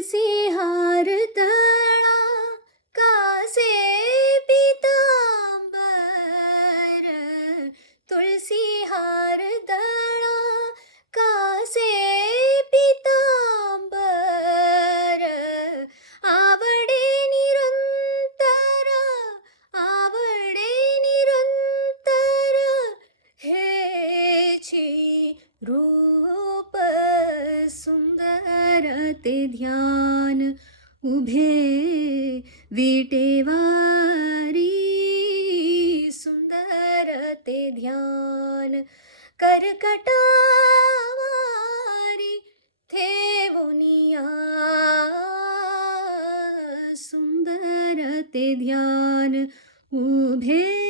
तुलसी हार तळा कासे पितांबर, तुलसी हार तळा कासे पितांबर, आवडे निरंतर, आवडे निरंतर, हेची रूप सुंदर ते ध्यान, उभे विटेवारी सुंदर ते ध्यान, कर्कटावारी ठेवूनिया सुंदर ते ध्यान, उभे